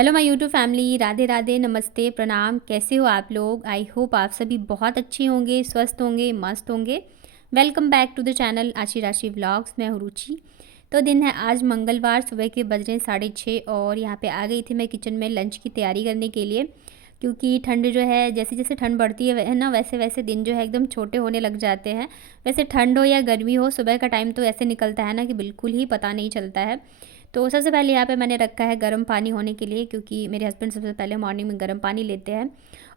Hello my YouTube family, Radhe Radhe, नमस्ते, प्रणाम। कैसे हो आप लोग? आई होप आप सभी बहुत अच्छे होंगे, स्वस्थ होंगे, मस्त होंगे। Welcome back to the channel Aashi Rashi vlogs. मैं हूँ रुचि। तो दिन है आज मंगलवार, सुबह के बज रहे 6:30 और यहाँ पे आ गई थी मैं किचन में लंच की तैयारी करने के लिए। क्योंकि ठंड जो है, जैसे जैसे ठंड बढ़ती है ना, वैसे वैसे दिन जो है एकदम छोटे होने लग जाते हैं। वैसे ठंड हो या गर्मी हो, सुबह का टाइम तो ऐसे निकलता है ना कि बिल्कुल ही पता नहीं चलता है। तो सबसे पहले यहाँ पे मैंने रखा है गर्म पानी होने के लिए, क्योंकि मेरे हस्बैंड सबसे पहले मॉर्निंग में गर्म पानी लेते हैं।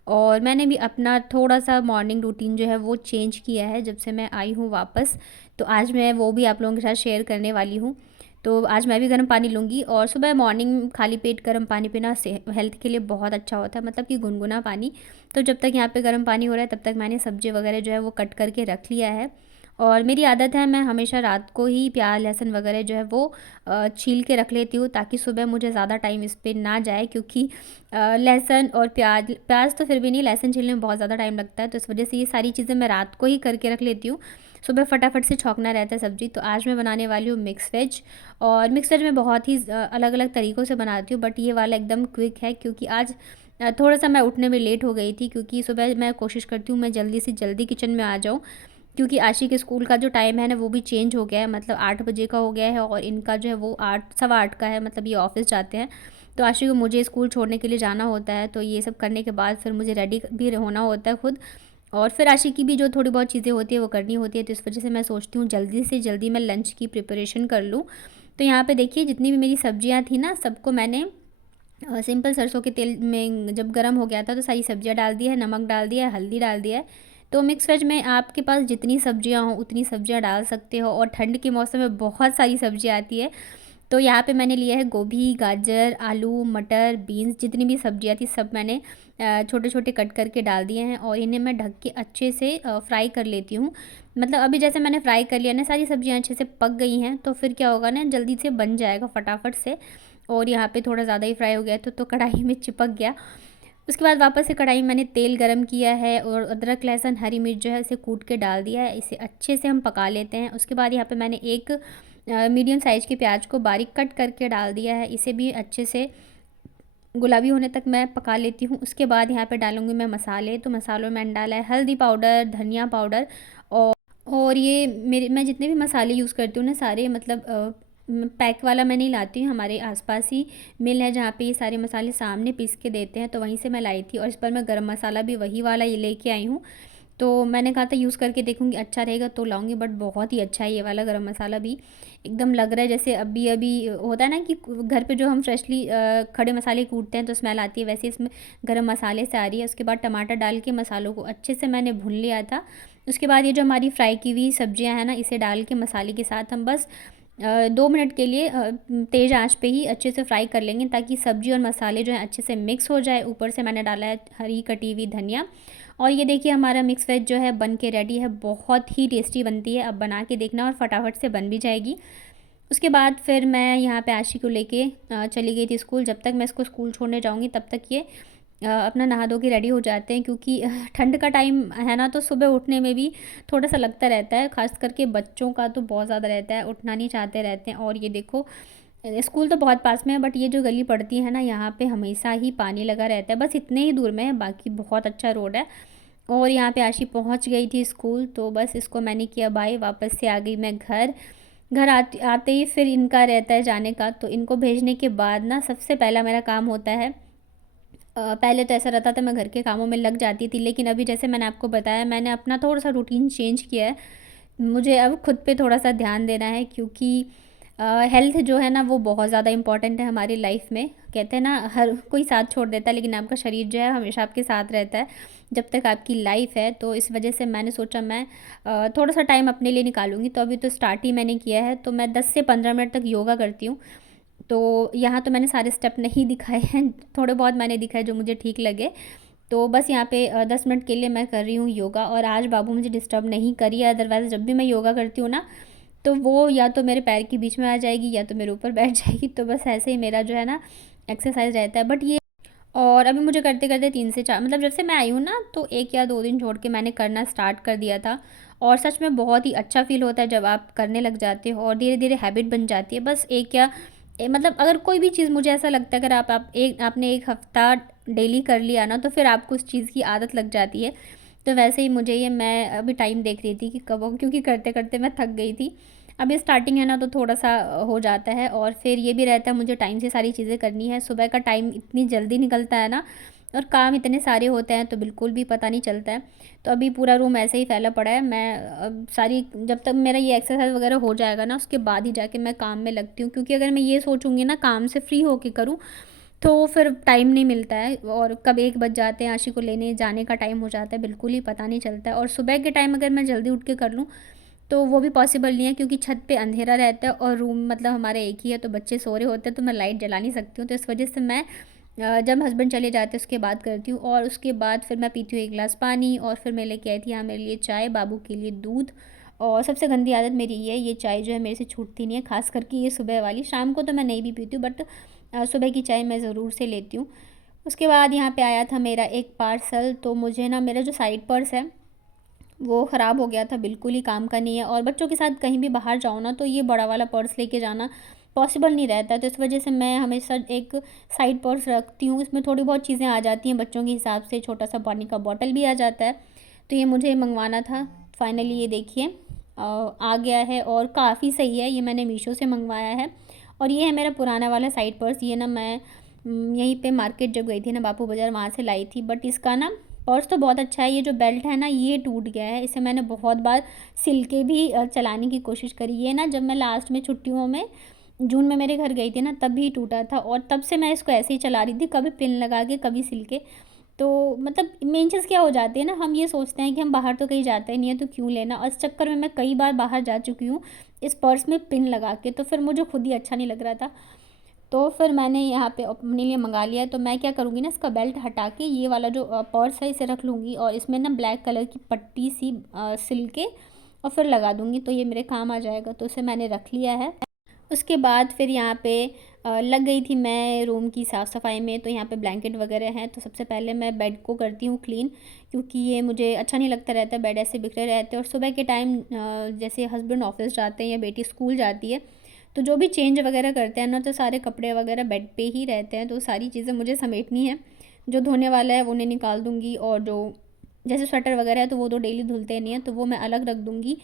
और मैंने भी अपना थोड़ा सा मॉर्निंग रूटीन जो है वो चेंज किया है जब से मैं आई हूँ वापस। तो आज मैं वो भी आप लोगों के साथ शेयर करने वाली हूँ। तो आज मैं भी गर्म पानी लूँगी। और सुबह मॉर्निंग खाली पेट गर्म पानी पीना से हेल्थ के लिए बहुत अच्छा होता है, मतलब कि गुनगुना पानी। तो जब तक यहाँ पे गर्म पानी हो रहा है तब तक मैंने सब्जी वगैरह जो है वो कट करके रख लिया है। और मेरी आदत है, मैं हमेशा रात को ही प्याज लहसुन वगैरह जो है वो छील के रख लेती हूँ, ताकि सुबह मुझे ज़्यादा टाइम इस पर ना जाए। क्योंकि लहसुन और प्याज प्याज तो फिर भी नहीं, लहसुन छीलने में बहुत ज़्यादा टाइम लगता है। तो इस वजह से ये सारी चीज़ें मैं रात को ही करके रख लेती हूँ। सुबह फटाफट से छौंकना रहता है सब्ज़ी। तो आज मैं बनाने वाली हूँ मिक्स वेज। और मिक्स वेज में बहुत ही अलग अलग तरीक़ों से बनाती हूँ, बट ये वाला एकदम क्विक है। क्योंकि आज थोड़ा सा मैं उठने में लेट हो गई थी, क्योंकि सुबह मैं कोशिश करती हूँ मैं जल्दी से जल्दी किचन में आ जाऊँ। क्योंकि आशी के स्कूल का जो टाइम है ना वो भी चेंज हो गया है, मतलब 8 बजे का हो गया है और इनका जो है वो 8 सवा 8 का है, मतलब ये ऑफिस जाते हैं। तो आशी को मुझे स्कूल छोड़ने के लिए जाना होता है, तो ये सब करने के बाद फिर मुझे रेडी भी होना होता है खुद। और फिर आशी की भी जो थोड़ी बहुत चीज़ें होती है वो करनी होती है। तो इस वजह से मैं सोचती हूँ जल्दी से जल्दी मैं लंच की प्रिपरेशन कर लूँ। तो यहाँ पे देखिए जितनी भी मेरी सब्जियाँ थी ना, सबको मैंने सिंपल सरसों के तेल में जब गर्म हो गया था तो सारी सब्जियां डाल दी है, नमक डाल दिया है, हल्दी डाल दिया है। तो मिक्स वेज में आपके पास जितनी सब्जियां हों उतनी सब्जियां डाल सकते हो। और ठंड के मौसम में बहुत सारी सब्जियां आती है। तो यहाँ पे मैंने लिया है गोभी, गाजर, आलू, मटर, बीन्स, जितनी भी सब्जियां थी सब मैंने छोटे छोटे कट करके डाल दिए हैं। और इन्हें मैं ढक के अच्छे से फ्राई कर लेती हूँ। मतलब अभी जैसे मैंने फ्राई कर लिया ना, सारी सब्जियां अच्छे से पक गई हैं, तो फिर क्या होगा ना, जल्दी से बन जाएगा फटाफट से। और यहाँ पे थोड़ा ज़्यादा ही फ्राई हो गया तो कढ़ाई में चिपक गया। उसके बाद वापस से कढ़ाई में मैंने तेल गरम किया है और अदरक लहसुन हरी मिर्च जो है इसे कूट के डाल दिया है। इसे अच्छे से हम पका लेते हैं। उसके बाद यहाँ पे मैंने एक मीडियम साइज़ के प्याज को बारीक कट करके डाल दिया है। इसे भी अच्छे से गुलाबी होने तक मैं पका लेती हूँ। उसके बाद यहाँ पे डालूँगी मैं मसाले। तो मसालों में मैंने डाला है हल्दी पाउडर, धनिया पाउडर। और ये मेरे मैं जितने भी मसाले यूज़ करती हूँ ना सारे, मतलब पैक वाला मैं नहीं लाती हूँ। हमारे आसपास ही मिल है जहाँ पे ये सारे मसाले सामने पीस के देते हैं, तो वहीं से मैं लाई थी। और इस पर मैं गरम मसाला भी वही वाला ये लेके आई हूँ। तो मैंने कहा था यूज़ करके देखूँगी अच्छा रहेगा तो लाऊंगी, बट बहुत ही अच्छा है ये वाला गरम मसाला भी। एकदम लग रहा है जैसे अभी अभी होता है ना कि घर पे जो हम फ्रेशली खड़े मसाले कूटते हैं तो स्मेल आती है, वैसे इसमें गरम मसाले से आ रही है। उसके बाद टमाटर डाल के मसालों को अच्छे से मैंने भून लिया था। उसके बाद ये जो हमारी फ्राई की हुई सब्जियां हैं ना, इसे डाल के मसाले के साथ हम बस 2 मिनट के लिए तेज़ आंच पे ही अच्छे से फ्राई कर लेंगे, ताकि सब्जी और मसाले जो हैं अच्छे से मिक्स हो जाए। ऊपर से मैंने डाला है हरी कटी हुई धनिया। और ये देखिए हमारा मिक्स वेज जो है बन के रेडी है। बहुत ही टेस्टी बनती है, अब बना के देखना और फटाफट से बन भी जाएगी। उसके बाद फिर मैं यहाँ पे आशी को लेके चली गई थी स्कूल। जब तक मैं इसको स्कूल छोड़ने जाऊँगी तब तक ये अपना नहा धो के रेडी हो जाते हैं। क्योंकि ठंड का टाइम है ना, तो सुबह उठने में भी थोड़ा सा लगता रहता है, ख़ास करके बच्चों का तो बहुत ज़्यादा रहता है, उठना नहीं चाहते रहते हैं। और ये देखो स्कूल तो बहुत पास में है, बट ये जो गली पड़ती है ना, यहाँ पे हमेशा ही पानी लगा रहता है। बस इतने ही दूर में है, बाकी बहुत अच्छा रोड है। और यहाँ पे आशी पहुँच गई थी स्कूल, तो बस इसको मैंने किया बाय। वापस से आ गई मैं घर। घर आते आते ही फिर इनका रहता है जाने का। तो इनको भेजने के बाद ना सबसे पहला मेरा काम होता है, पहले तो ऐसा रहता था मैं घर के कामों में लग जाती थी, लेकिन अभी जैसे मैंने आपको बताया मैंने अपना थोड़ा-सा रूटीन चेंज किया है। मुझे अब खुद पे थोड़ा-सा ध्यान देना है, क्योंकि हेल्थ जो है ना वो बहुत ज़्यादा इम्पोर्टेंट है हमारी लाइफ में। कहते हैं ना हर कोई साथ छोड़ देता है, लेकिन आपका शरीर जो है हमेशा आपके साथ रहता है जब तक आपकी लाइफ है। तो इस वजह से मैंने सोचा मैं थोड़ा-सा टाइम अपने लिए निकालूँगी। तो अभी तो स्टार्ट ही मैंने किया है, तो मैं 10 से 15 मिनट तक योगा करती हूँ। तो यहाँ तो मैंने सारे स्टेप नहीं दिखाए हैं, थोड़े बहुत मैंने दिखाए जो मुझे ठीक लगे। तो बस यहाँ पे 10 मिनट के लिए मैं कर रही हूँ योगा। और आज बाबू मुझे डिस्टर्ब नहीं करी है, अदरवाइज़ जब भी मैं योगा करती हूँ ना, तो वो या तो मेरे पैर के बीच में आ जाएगी या तो मेरे ऊपर बैठ जाएगी। तो बस ऐसे ही मेरा जो है ना एक्सरसाइज रहता है। बट ये और अभी मुझे करते-करते 3 से 4, मतलब जब से मैं आई हूँ ना, तो 1 या 2 दिन छोड़ के मैंने करना स्टार्ट कर दिया था। और सच में बहुत ही अच्छा फ़ील होता है जब आप करने लग जाते हो और धीरे-धीरे हैबिट बन जाती है। बस 1 या मतलब अगर कोई भी चीज़ मुझे ऐसा लगता है, अगर आपने 1 हफ़्ता डेली कर लिया ना, तो फिर आपको उस चीज़ की आदत लग जाती है। तो वैसे ही मुझे ये, मैं अभी टाइम देख रही थी कि कब हो, क्योंकि करते-करते मैं थक गई थी। अभी स्टार्टिंग है ना, तो थोड़ा-सा हो जाता है, और फिर ये भी रहता है मुझे टाइम से सारी चीज़ें करनी है। सुबह का टाइम इतनी जल्दी निकलता है ना, और काम इतने सारे होते हैं, तो बिल्कुल भी पता नहीं चलता है। तो अभी पूरा रूम ऐसे ही फैला पड़ा है। मैं अब सारी, जब तक मेरा ये एक्सरसाइज़ वगैरह हो जाएगा ना, उसके बाद ही जाके मैं काम में लगती हूँ, क्योंकि अगर मैं ये सोचूँगी ना काम से फ्री होके करूँ, तो फिर टाइम नहीं मिलता है, और कब 1 बज जाते हैं, आशी को लेने जाने का टाइम हो जाता है, बिल्कुल ही पता नहीं चलता है। और सुबह के टाइम अगर मैं जल्दी उठ के कर लूँ, तो वो भी पॉसिबल नहीं है, क्योंकि छत पे अंधेरा रहता है और रूम मतलब हमारा एक ही है, तो बच्चे सो रहे होते हैं, तो मैं लाइट जला नहीं सकती हूँ। तो इस वजह से मैं जब हस्बैंड चले जाते हैं उसके बाद करती हूँ, और उसके बाद फिर मैं पीती हूँ 1 गिलास पानी, और फिर मैं लेके आई थी यहाँ मेरे लिए चाय, बाबू के लिए दूध। और सबसे गंदी आदत मेरी ये चाय जो है मेरे से छूटती नहीं है, ख़ास करके ये सुबह वाली। शाम को तो मैं नहीं भी पीती हूँ, बट सुबह की चाय मैं ज़रूर से लेती हूँ। उसके बाद यहाँ पे आया था मेरा एक पार्सल, तो मुझे ना मेरा जो साइड पर्स है वो ख़राब हो गया था, बिल्कुल ही काम का नहीं है, और बच्चों के साथ कहीं भी बाहर जाओ ना, तो ये बड़ा वाला पर्स लेके जाना पॉसिबल नहीं रहता है। तो इस वजह से मैं हमेशा एक साइड पर्स रखती हूँ, इसमें थोड़ी बहुत चीज़ें आ जाती हैं बच्चों के हिसाब से, छोटा सा पानी का बॉटल भी आ जाता है। तो ये मुझे मंगवाना था, फाइनली ये देखिए आ गया है, और काफ़ी सही है। ये मैंने मीशो से मंगवाया है, और ये है मेरा पुराना वाला साइड पर्स। ये ना मैं यहीं पे मार्केट जब गई थी ना, बापू बाज़ार, वहाँ से लाई थी। बट इसका ना पर्स तो बहुत अच्छा है, ये जो बेल्ट है ना ये टूट गया है। इसे मैंने बहुत बार सिल के भी चलाने की कोशिश करी। ये ना जब मैं लास्ट में छुट्टियों में जून में मेरे घर गई थी ना, तभी टूटा था, और तब से मैं इसको ऐसे ही चला रही थी, कभी पिन लगा के कभी सिल के। तो मतलब मेन चीज़ क्या हो जाती है ना, हम ये सोचते हैं कि हम बाहर तो कहीं जाते ही नहीं है, तो क्यों लेना, और इस चक्कर में मैं कई बार बाहर जा चुकी हूँ इस पर्स में पिन लगा के, तो फिर मुझे खुद ही अच्छा नहीं लग रहा था। तो फिर मैंने यहाँ पे अपने लिए मंगा लिया है। तो मैं क्या करूँगी ना, इसका बेल्ट हटा के ये वाला जो पर्स है इसे रख लूँगी, और इसमें ना ब्लैक कलर की पट्टी सी सिल के और फिर लगा दूँगी, तो ये मेरे काम आ जाएगा। तो इसे मैंने रख लिया है। उसके बाद फिर यहाँ पे लग गई थी मैं रूम की साफ़ सफाई में। तो यहाँ पे ब्लैंकेट वगैरह हैं, तो सबसे पहले मैं बेड को करती हूँ क्लीन, क्योंकि ये मुझे अच्छा नहीं लगता रहता है, बेड ऐसे बिखरे रहते हैं। और सुबह के टाइम जैसे हस्बैंड ऑफिस जाते हैं या बेटी स्कूल जाती है, तो जो भी चेंज वगैरह करते हैं ना, तो सारे कपड़े वगैरह बेड पे ही रहते हैं, तो सारी चीज़ें मुझे समेटनी है। जो धोने वाला है वो उन्हें निकाल दूँगी, और जो जैसे स्वेटर वगैरह है तो वो तो डेली धुलते नहीं हैं, तो वो मैं अलग रख दूँगी।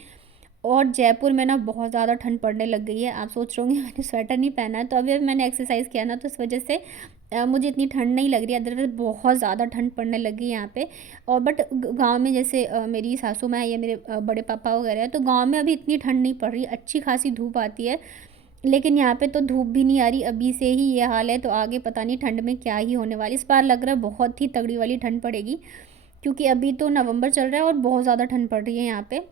और जयपुर में ना बहुत ज़्यादा ठंड पड़ने लग गई है। आप सोच रहे होंगे मैंने स्वेटर नहीं पहना है, तो अभी मैंने एक्सरसाइज़ किया ना, तो इस वजह से मुझे इतनी ठंड नहीं लग रही है, अदरवाइज़ बहुत ज़्यादा ठंड पड़ने लगी है यहाँ पे। और बट गांव में जैसे मेरी सासू माँ है या मेरे बड़े पापा वगैरह है, तो गांव में अभी इतनी ठंड नहीं पड़ रही, अच्छी खासी धूप आती है। लेकिन यहाँ पे तो धूप भी नहीं आ रही, अभी से ही ये हाल है, तो आगे पता नहीं ठंड में क्या ही होने वाली। इस बार लग रहा है बहुत ही तगड़ी वाली ठंड पड़ेगी, क्योंकि अभी तो नवंबर चल रहा है और बहुत ज़्यादा ठंड पड़ रही है यहाँ पे।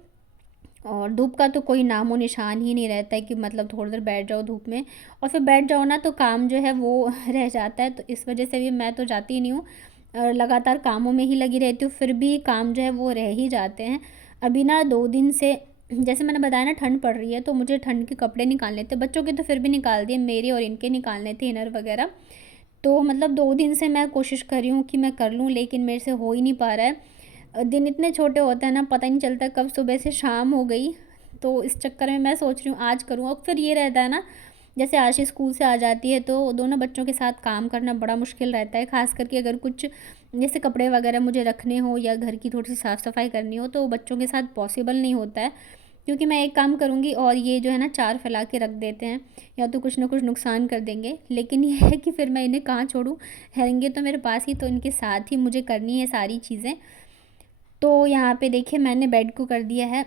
और धूप का तो कोई नामो निशान ही नहीं रहता है कि मतलब थोड़ी देर बैठ जाओ धूप में, और फिर बैठ जाओ ना तो काम जो है वो रह जाता है। तो इस वजह से भी मैं तो जाती ही नहीं हूँ, लगातार कामों में ही लगी रहती हूँ, फिर भी काम जो है वो रह ही जाते हैं। अभी ना 2 दिन से, जैसे मैंने बताया ना, ठंड पड़ रही है, तो मुझे ठंड के कपड़े निकालने थे। बच्चों के तो फिर भी निकाल दिए, मेरे और इनके निकालने थे, इनर वगैरह। तो मतलब 2 दिन से मैं कोशिश कर रही हूँ कि मैं कर लूँ, लेकिन मेरे से हो ही नहीं पा रहा है। दिन इतने छोटे होते हैं ना, पता ही नहीं चलता कब सुबह से शाम हो गई। तो इस चक्कर में मैं सोच रही हूँ आज करूँ। और फिर ये रहता है ना, जैसे आशी स्कूल से आ जाती है, तो दोनों बच्चों के साथ काम करना बड़ा मुश्किल रहता है, ख़ास करके अगर कुछ जैसे कपड़े वगैरह मुझे रखने हो या घर की थोड़ी सी साफ़ सफाई करनी हो, तो बच्चों के साथ पॉसिबल नहीं होता है। क्योंकि मैं एक काम करूँगी और ये जो है ना 4 फैला के रख देते हैं, या तो कुछ ना कुछ नुकसान कर देंगे। लेकिन ये है कि फिर मैं इन्हें कहाँ छोड़ूँ, रहेंगे तो मेरे पास ही, तो इनके साथ ही मुझे करनी है सारी चीज़ें। तो यहाँ पे देखिए मैंने बेड को कर दिया है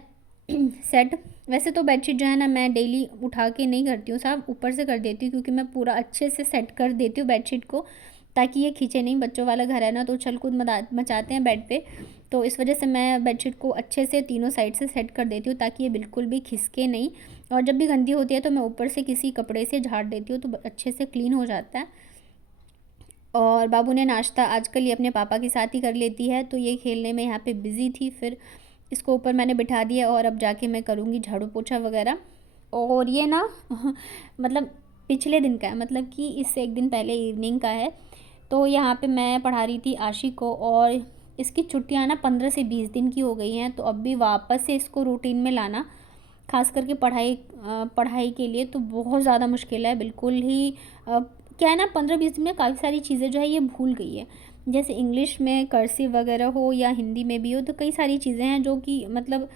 सेट। वैसे तो बेडशीट जो है ना मैं डेली उठा के नहीं करती हूँ साहब, ऊपर से कर देती हूँ, क्योंकि मैं पूरा अच्छे से सेट कर देती हूँ बेडशीट को, ताकि ये खींचे नहीं। बच्चों वाला घर है ना, तो उछल कूद मचाते हैं बेड पे, तो इस वजह से मैं बेडशीट को अच्छे से तीनों साइड से सेट कर देती हूँ, ताकि ये बिल्कुल भी खिसके नहीं। और जब भी गंदी होती है तो मैं ऊपर से किसी कपड़े से झाड़ देती हूँ, तो अच्छे से क्लीन हो जाता है। और बाबू ने नाश्ता आजकल ये अपने पापा के साथ ही कर लेती है, तो ये खेलने में यहाँ पे बिज़ी थी। फिर इसको ऊपर मैंने बिठा दिया, और अब जाके मैं करूँगी झाड़ू पोछा वगैरह। और ये ना मतलब पिछले दिन का है, मतलब कि इससे 1 दिन पहले इवनिंग का है। तो यहाँ पे मैं पढ़ा रही थी आशी को, और इसकी छुट्टियाँ ना 15 से 20 दिन की हो गई हैं, तो अब भी वापस से इसको रूटीन में लाना ख़ास करके पढ़ाई के लिए तो बहुत ज़्यादा मुश्किल है। बिल्कुल ही क्या है ना, 15-20 दिन में काफ़ी सारी चीज़ें जो है ये भूल गई है। जैसे इंग्लिश में कर्सिव वगैरह हो या हिंदी में भी हो, तो कई सारी चीज़ें हैं जो कि मतलब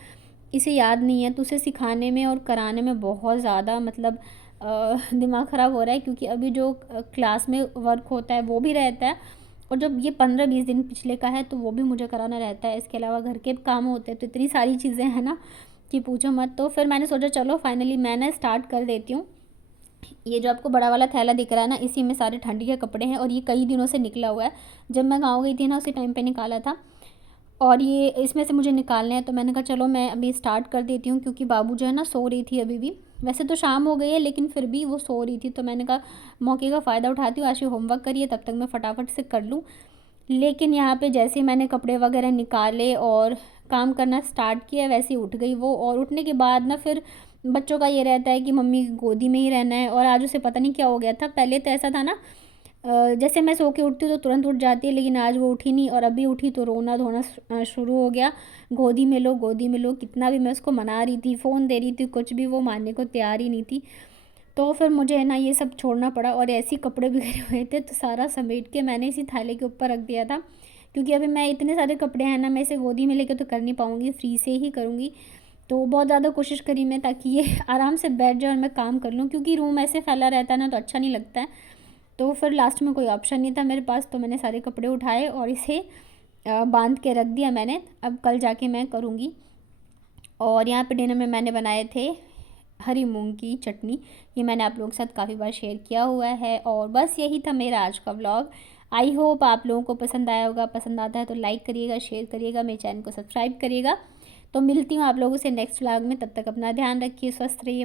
इसे याद नहीं है, तो उसे सिखाने में और कराने में बहुत ज़्यादा मतलब दिमाग ख़राब हो रहा है, क्योंकि अभी जो क्लास में वर्क होता है वो भी रहता है, और जब ये 15-20 दिन पिछले का है तो वो भी मुझे कराना रहता है। इसके अलावा घर के काम होते हैं, तो इतनी सारी चीज़ें हैं ना कि पूछो मत। तो फिर मैंने सोचा चलो फाइनली मैं ना स्टार्ट कर देती हूँ। ये जो आपको बड़ा वाला थैला दिख रहा है ना, इसी में सारे ठंडी के कपड़े हैं, और ये कई दिनों से निकला हुआ है। जब मैं गाँव गई थी ना, उसी टाइम पे निकाला था, और ये इसमें से मुझे निकालने हैं। तो मैंने कहा चलो मैं अभी स्टार्ट कर देती हूँ, क्योंकि बाबू जो है ना सो रही थी अभी भी। वैसे तो शाम हो गई है, लेकिन फिर भी वो सो रही थी, तो मैंने कहा मौके का फ़ायदा उठाती हूँ, आज ये होमवर्क करिए, तब तक मैं फटाफट से कर लूँ। लेकिन यहाँ पे जैसे ही मैंने कपड़े वगैरह निकाले और काम करना स्टार्ट किया, वैसे ही उठ गई वो। और उठने के बाद ना फिर बच्चों का ये रहता है कि मम्मी की गोदी में ही रहना है, और आज उसे पता नहीं क्या हो गया था। पहले तो ऐसा था ना, जैसे मैं सो के उठती हूँ तो तुरंत उठ जाती है, लेकिन आज वो उठी नहीं, और अभी उठी तो रोना धोना शुरू हो गया। गोदी में लो, गोदी में लो, कितना भी मैं उसको मना रही थी, फ़ोन दे रही थी, कुछ भी वो मानने को तैयार ही नहीं थी। तो फिर मुझे है ना ये सब छोड़ना पड़ा, और ऐसे ही कपड़े बिखरे हुए थे, तो सारा समेट के मैंने इसी थाले के ऊपर रख दिया था। क्योंकि अभी मैं इतने सारे कपड़े हैं ना, मैं इसे गोदी में लेके तो कर नहीं पाऊँगी, फ्री से ही करूँगी। तो बहुत ज़्यादा कोशिश करी मैं, ताकि ये आराम से बैठ जाए और मैं काम कर लूँ, क्योंकि रूम ऐसे फैला रहता है ना तो अच्छा नहीं लगता है। तो फिर लास्ट में कोई ऑप्शन नहीं था मेरे पास, तो मैंने सारे कपड़े उठाए और इसे बांध के रख दिया मैंने। अब कल जाके मैं करूँगी। और यहाँ पे डिनर में मैंने बनाए थे हरी मूंग की चटनी। ये मैंने आप लोगों के साथ काफ़ी बार शेयर किया हुआ है। और बस यही था मेरा आज का व्लॉग। आई होप आप लोगों को पसंद आया होगा। पसंद आता है तो लाइक करिएगा, शेयर करिएगा, मेरे चैनल को सब्सक्राइब करिएगा। तो मिलती हूँ आप लोगों से नेक्स्ट व्लॉग में। तब तक अपना ध्यान रखिए, स्वस्थ रहिए।